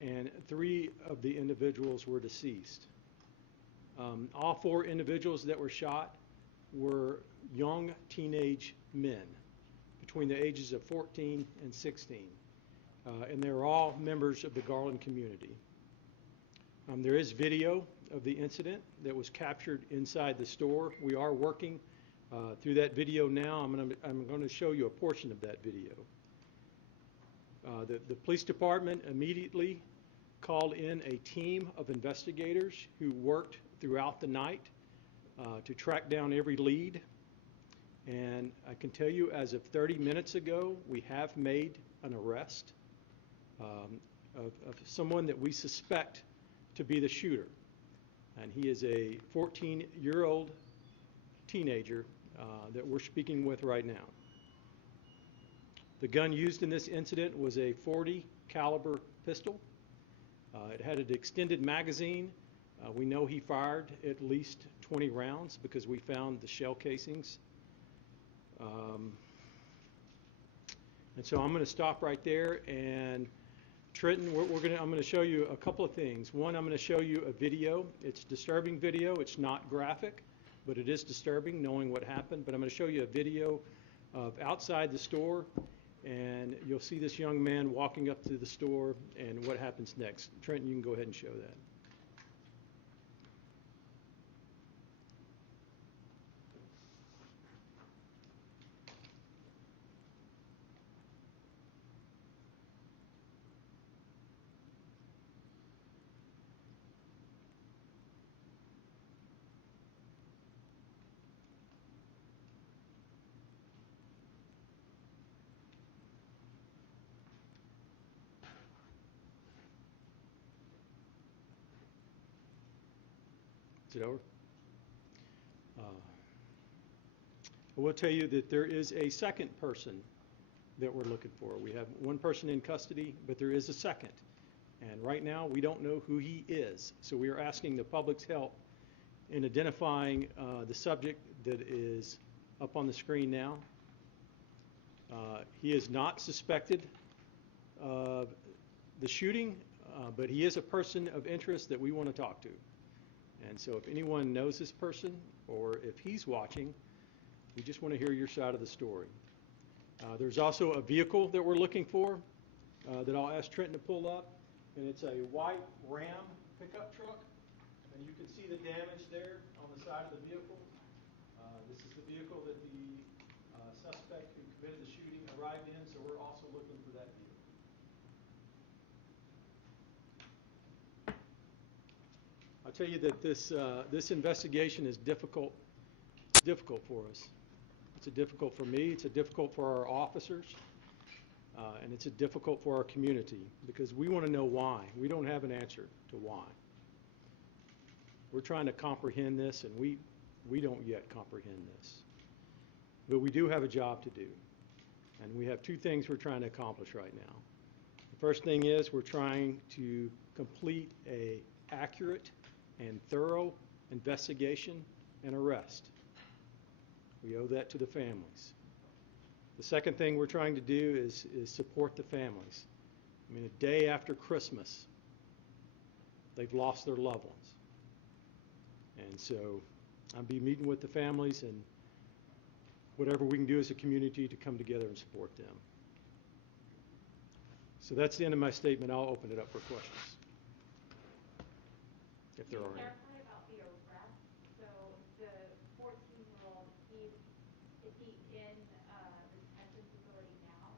and 3 of the individuals were deceased. All 4 individuals that were shot were young teenage men between the ages of 14 and 16, and they're all members of the Garland community. There is video of the incident that was captured inside the store. We are working through that video now. I'm going to show you a portion of that video. The police department immediately called in a team of investigators who worked throughout the night to track down every lead. And I can tell you, as of 30 minutes ago, we have made an arrest of someone that we suspect to be the shooter. And he is a 14-year-old teenager that we're speaking with right now. The gun used in this incident was a .40 caliber pistol. It had an extended magazine. We know he fired at least 20 rounds because we found the shell casings. And so I'm going to stop right there. And Trenton, I'm going to show you a couple of things. One, I'm going to show you a video. It's disturbing video. It's not graphic, but it is disturbing knowing what happened. But I'm going to show you a video of outside the store, and you'll see this young man walking up to the store and what happens next. Trenton, you can go ahead and show that. Is it over? I will tell you that there is a second person that we're looking for. We have one person in custody, but there is a second. And right now, we don't know who he is. So we are asking the public's help in identifying the subject that is up on the screen now. He is not suspected of the shooting, but he is a person of interest that we want to talk to. And so if anyone knows this person, or if he's watching, we just want to hear your side of the story. There's also a vehicle that we're looking for that I'll ask Trenton to pull up, and it's a white Ram pickup truck, and you can see the damage there on the side of the vehicle. This is the vehicle that the suspect who committed the shooting arrived in, so we're also looking for that vehicle. I'll tell you that this investigation is difficult. It's difficult for us. It's difficult for me. It's difficult for our officers, and it's difficult for our community because we want to know why. We don't have an answer to why. We're trying to comprehend this, and we don't yet comprehend this. But we do have a job to do, and we have 2 things we're trying to accomplish right now. The first thing is we're trying to complete an accurate and thorough investigation and arrest. We owe that to the families. The second thing we're trying to do is support the families. I mean, a day after Christmas, they've lost their loved ones. And so I'll be meeting with the families and whatever we can do as a community to come together and support them. So that's the end of my statement. I'll open it up for questions, if there are any. Clarify about the arrest. So the 14-year-old, is he in the detention facility now?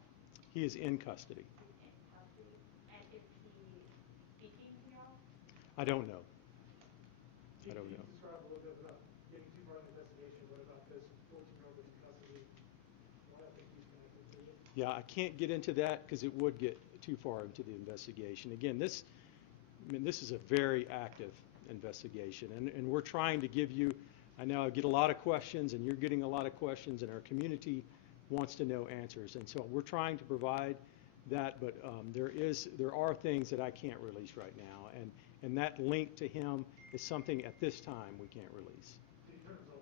He is in custody. He's in custody. And is he speaking to y'all? I don't know. Can you describe a little bit about getting too far in the investigation? What about this 14-year-old that's in custody? Why I think he's connected to it? Yeah, I can't get into that because it would get too far into the investigation. Again, this is a very active investigation, and we're trying to give you, I know I get a lot of questions, and you're getting a lot of questions, and our community wants to know answers. And so we're trying to provide that, but there are things that I can't release right now, and that link to him is something at this time we can't release. Did he turn himself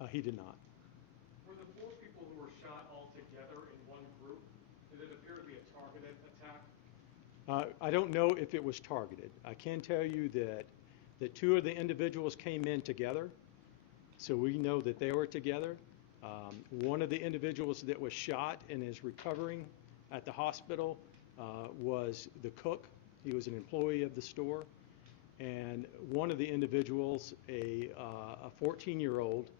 in? He did not. Were the 4 people who were shot all together in one group? Did it appear to be a targeted attack? I don't know if it was targeted. I can tell you that two of the individuals came in together, so we know that they were together. One of the individuals that was shot and is recovering at the hospital was the cook. He was an employee of the store. And one of the individuals, a 14-year-old,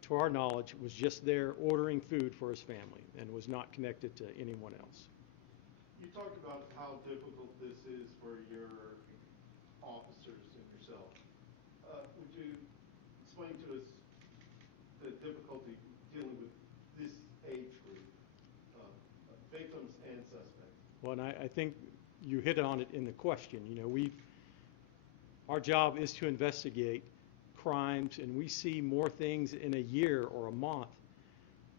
to our knowledge, was just there ordering food for his family and was not connected to anyone else. You talked about how difficult this is for your officers and yourself. Would you explain to us the difficulty dealing with this age group, victims and suspects? Well, and I think you hit on it in the question. You know, our job is to investigate crimes, and we see more things in a year or a month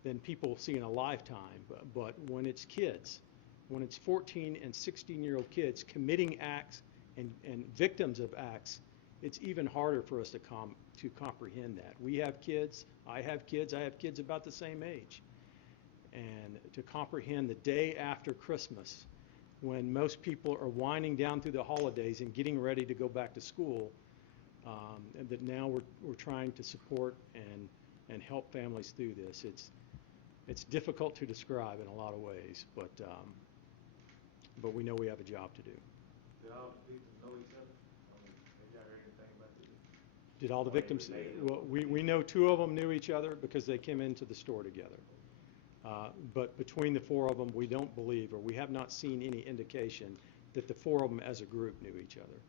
than people see in a lifetime. But when it's kids, when it's 14 and 16-year-old kids committing acts and victims of acts, it's even harder for us to comprehend that. We have kids, I have kids about the same age. And to comprehend the day after Christmas, when most people are winding down through the holidays and getting ready to go back to school, and that now we're trying to support and help families through this. It's difficult to describe in a lot of ways, but we know we have a job to do. Did all the victims know each other? I mean, have y'all heard anything about this? Did all the victims? Well, we know two of them knew each other because they came into the store together. But between the four of them, we don't believe, or we have not seen any indication that the four of them as a group knew each other.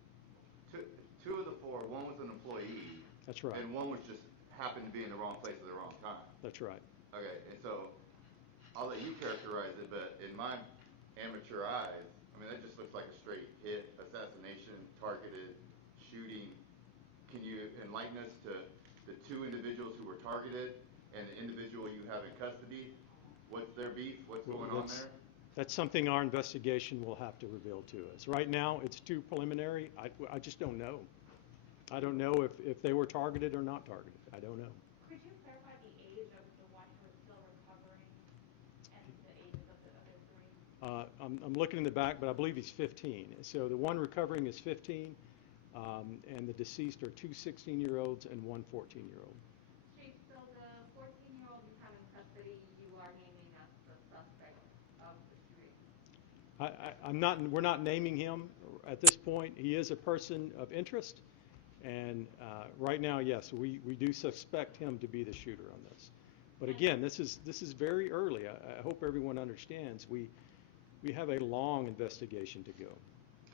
Two of the four, one was an employee. That's right. And one was just happened to be in the wrong place at the wrong time. That's right. Okay, and so I'll let you characterize it, but in my amateur eyes, I mean, that just looks like a straight hit, assassination, targeted shooting. Can you enlighten us to the two individuals who were targeted and the individual you have in custody? What's their beef? What's going on there? That's something our investigation will have to reveal to us. Right now, it's too preliminary. I just don't know. I don't know if they were targeted or not targeted. I don't know. Could you clarify the age of the one who is still recovering and the ages of the other three? I'm looking in the back, but I believe he's 15. So the one recovering is 15, and the deceased are two 16-year-olds and one 14-year-old. Chief, so the 14-year-old you have in custody, you are naming as the suspect of the shooting? We're not naming him at this point. He is a person of interest, and right now, yes, we do suspect him to be the shooter on this. But again, this is very early. I hope everyone understands. We have a long investigation to go.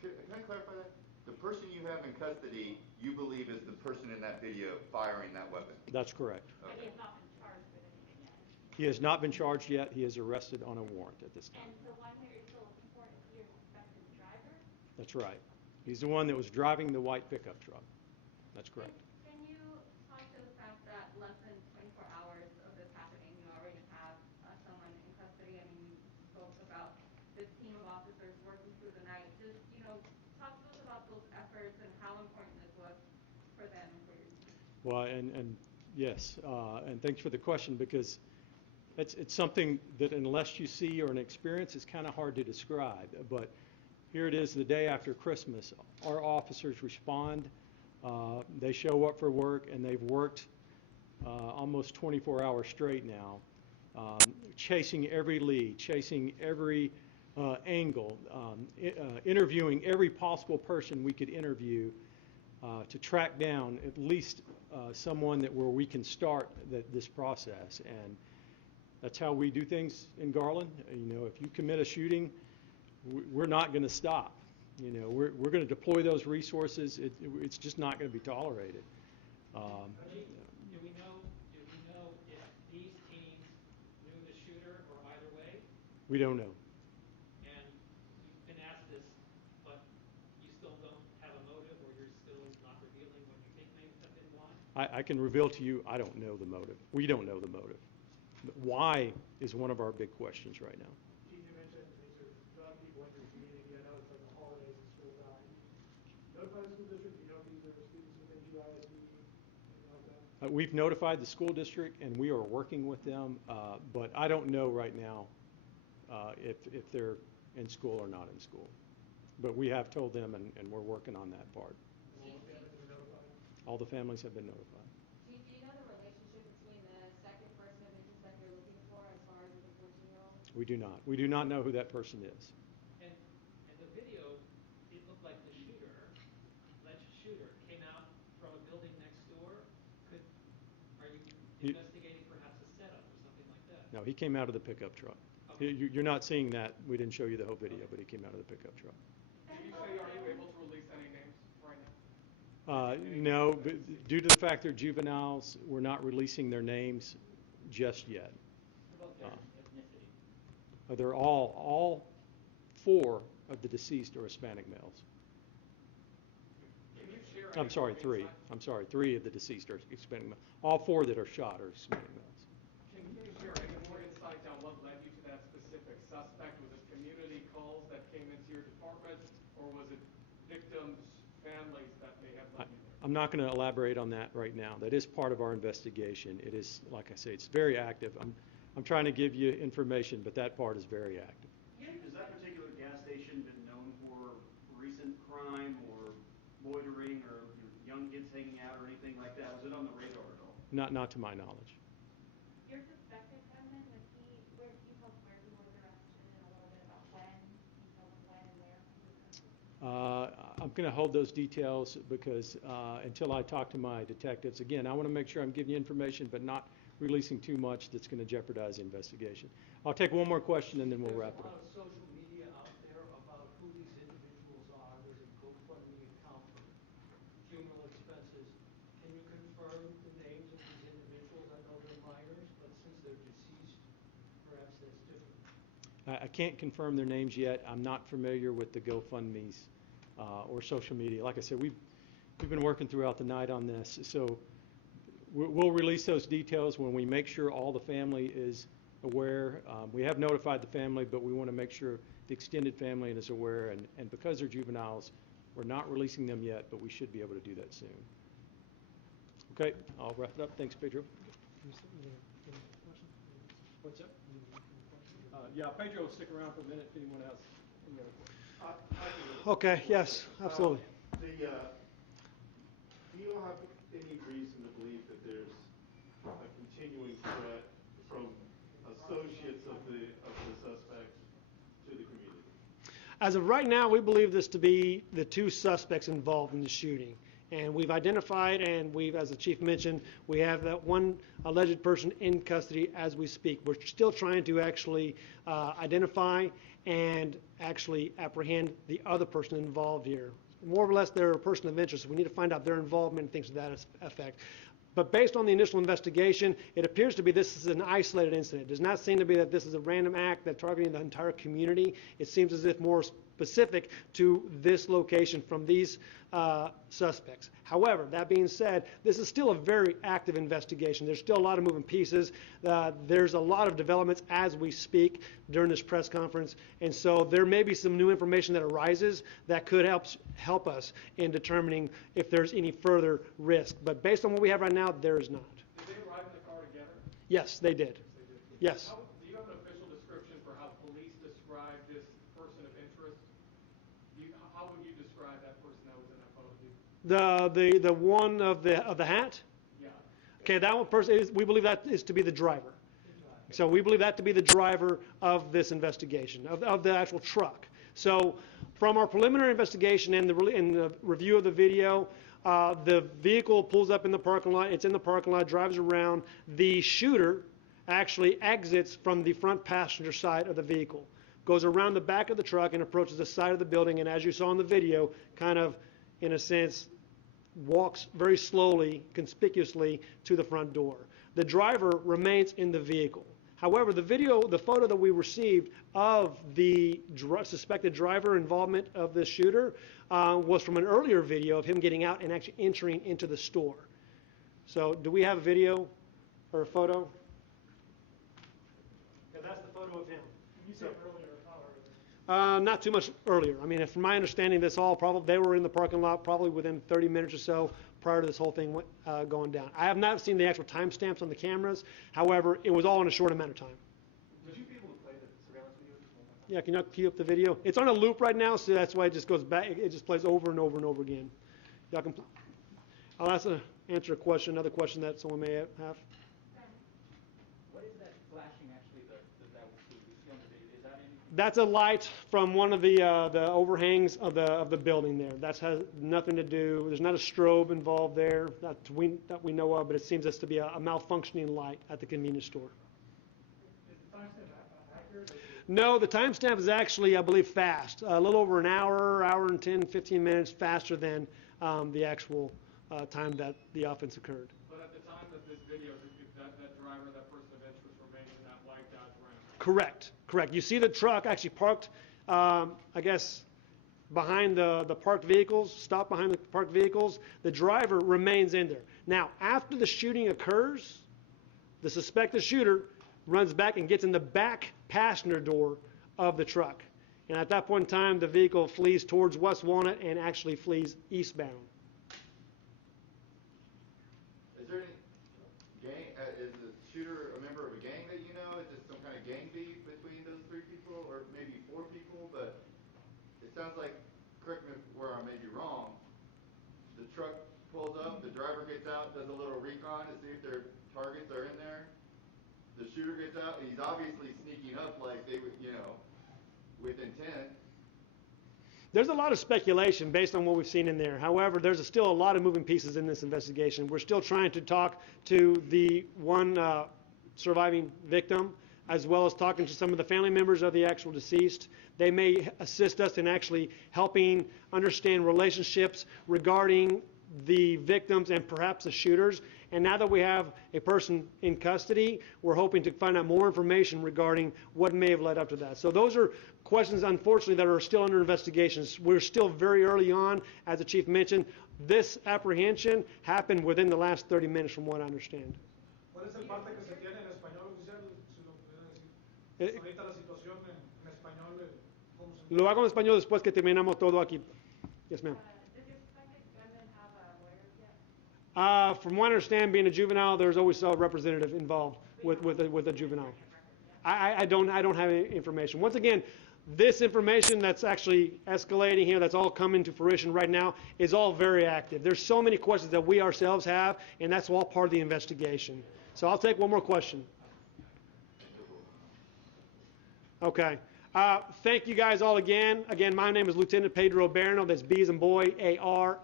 Can I clarify that? The person you have in custody, you believe is the person in that video firing that weapon? That's correct. But he Okay. has not been charged with anything yet. He has not been charged yet. He is arrested on a warrant at this time. And the one that you're still looking for, is he your suspected driver? That's right. He's the one that was driving the white pickup truck. That's correct. Can you talk to the fact that less than 24 hours of this happening, you already have someone in custody? I mean, you spoke about this team of officers working through the night. Just, talk to us about those efforts and how important this was for them and for your team. Well, and yes, and thanks for the question, because it's something that unless you see or an experience, it's kind of hard to describe. But here it is the day after Christmas. Our officers respond. They show up for work, and they've worked almost 24 hours straight now, chasing every lead, chasing every angle, interviewing every possible person we could interview to track down at least someone where we can start this process. And that's how we do things in Garland. If you commit a shooting, we're not going to stop. We're going to deploy those resources. It's just not going to be tolerated. Do we know if these teams knew the shooter or either way? We don't know. And you've been asked this, but you still don't have a motive, or you're still not revealing what you think may have been why? I can reveal to you, I don't know the motive. We don't know the motive. But why is one of our big questions right now. Chief, you mentioned these are young people in your community. I know it's like the holidays and school's out. Have you notified the school district? Do you know if these are students within GISD, anything like that? We've notified the school district, and we are working with them, but I don't know right now if they're in school or not in school. But we have told them, and we're working on that part. And all the families have been notified? All the families have been notified. Chief, do you know the relationship between the second person of interest that you're looking for as far as with the 14-year-old? We do not. We do not know who that person is. And the video, it looked like the alleged shooter, came out from a building next door. Are you investigating perhaps a setup or something like that? No, he came out of the pickup truck. Okay. You're not seeing that. We didn't show you the whole video, but he came out of the pickup truck. Did you say, are you able to release any names right now? No, but due to the fact they're juveniles, we're not releasing their names just yet. What about their ethnicity? They're all 4 of the deceased are Hispanic males. Can you share? I'm sorry, 3. I'm sorry, 3 of the deceased are Hispanic males. All 4 that are shot are Hispanic males. Can you share any more insight on what led you to that specific suspect? Was it community calls that came into your department, or was it victims' families that may have led you there? I'm not going to elaborate on that right now. That is part of our investigation. It is, like I say, it's very active. I'm trying to give you information, but that part is very active. Chief, has that particular gas station been known for recent crime or loitering or young kids hanging out or anything like that? Was it on the radar at all? Not to my knowledge. Your suspected gunman, can you tell us where he was arrested and a little bit about when? Can you tell us when and where he was arrested? I'm going to hold those details because until I talk to my detectives, again, I want to make sure I'm giving you information, but not releasing too much that's going to jeopardize the investigation. I'll take one more question and then we'll wrap it up. There's a lot of social media out there about who these individuals are. There's a GoFundMe account for funeral expenses. Can you confirm the names of these individuals? I know they're minors, but since they're deceased, perhaps that's different. I can't confirm their names yet. I'm not familiar with the GoFundMes or social media. Like I said, we've been working throughout the night on this, so we'll release those details when we make sure all the family is aware. We have notified the family, but we want to make sure the extended family is aware, and because they're juveniles, we're not releasing them yet, but we should be able to do that soon. Okay, I'll wrap it up. Thanks, Pedro. What's that? Yeah, Pedro will stick around for a minute if anyone has any other questions. Okay, yes, absolutely. Do you have any reason to believe that there's a continuing threat from associates of the suspect to the community? As of right now, we believe this to be the 2 suspects involved in the shooting. And we've identified, and as the chief mentioned, we have that one alleged person in custody as we speak. We're still trying to actually identify and actually apprehend the other person involved here. More or less, they're a person of interest. We need to find out their involvement and things to that effect. But based on the initial investigation, it appears to be this is an isolated incident. It does not seem to be that this is a random act that's targeting the entire community. It seems as if more specific to this location from these suspects. However, that being said, this is still a very active investigation. There's still a lot of moving pieces. There's a lot of developments as we speak during this press conference, and so there may be some new information that arises that could help us in determining if there's any further risk. But based on what we have right now, there is not. Did they arrive in the car together? Yes, they did. Yes. Do you have an official description for how police describe this person of interest? How would you describe that person that was in that photo? The one of the hat? Yeah. Okay, that one person we believe that is to be the driver. So we believe that to be the driver of this investigation, of the actual truck. So from our preliminary investigation and the review of the video, the vehicle pulls up in the parking lot. It's in the parking lot, drives around. The shooter actually exits from the front passenger side of the vehicle, goes around the back of the truck and approaches the side of the building, and as you saw in the video, kind of, in a sense, walks very slowly, conspicuously to the front door. The driver remains in the vehicle. However, the photo that we received of the suspected driver involvement of the shooter was from an earlier video of him getting out and actually entering into the store. So do we have a video or a photo? Yeah, that's the photo of him. You said earlier, how earlier? Not too much earlier. I mean, from my understanding, they were in the parking lot probably within 30 minutes or so prior to this whole thing going down. I have not seen the actual timestamps on the cameras. However, it was all in a short amount of time. Would you be able to play the surveillance video just one more Yeah, can you cue up the video? It's on a loop right now, so that's why it just goes back. It just plays over and over and over again. Y'all can. I'll answer a question, another question that someone may have. What is that flashing actually that we see on the video? Is that anything? That's a light from one of the overhangs of the building there. That has nothing to do. There's not a strobe involved there that we know of, but it seems us to be a malfunctioning light at the convenience store. Is the timestamp accurate? No, the timestamp is actually, I believe, fast. A little over an hour and 10, 15 minutes faster than the actual time that the offense occurred. But at the time of this video, that driver, that person of interest remains in that white Dodge Ram. Correct. You see the truck actually parked, I guess, behind the parked vehicles, stopped behind the parked vehicles. The driver remains in there. Now, after the shooting occurs, the suspected shooter runs back and gets in the back passenger door of the truck. And at that point in time, the vehicle flees towards West Walnut and actually flees eastbound. Is there any gang, is the shooter a member of a gang that you know? Is this some kind of gang beef between those three people, or maybe four people? But it sounds like, correct me where I may be wrong, the truck pulls up, the driver gets out, does a little recon to see if their targets are in there. The shooter gets out, and he's obviously sneaking up like they would, with intent. There's a lot of speculation based on what we've seen in there. However, there's still a lot of moving pieces in this investigation. We're still trying to talk to the one surviving victim, as well as talking to some of the family members of the actual deceased. They may assist us in actually helping understand relationships regarding the victims and perhaps the shooters. And now that we have a person in custody, we're hoping to find out more information regarding what may have led up to that. So those are questions, unfortunately, that are still under investigation. We're still very early on. As the chief mentioned, this apprehension happened within the last 30 minutes from what I understand. ¿Cuál es el parte que se tiene en español oficial? Si lo pudiera decir. Ahorita la situación en español, ¿cómo se Lo hago en español después que terminamos todo aquí. Yes, ma'am. Does your suspected gunman have lawyers yet? From what I understand, being a juvenile, there's always a representative involved with a juvenile. I don't have any information. Once again, this information that's actually escalating here, that's all coming to fruition right now, is all very active. There's so many questions that we ourselves have, and that's all part of the investigation. So I'll take one more question. Okay. Thank you guys all again. Again, my name is Lieutenant Pedro Berno. That's B as in boy, A-R-I-N-E-A-U.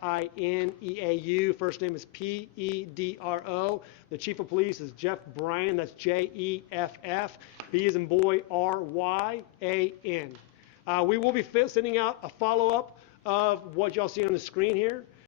First name is P-E-D-R-O. The Chief of Police is Jeff Bryan. That's J-E-F-F. B as in boy, R-Y-A-N. We will be sending out a follow-up of what y'all see on the screen here.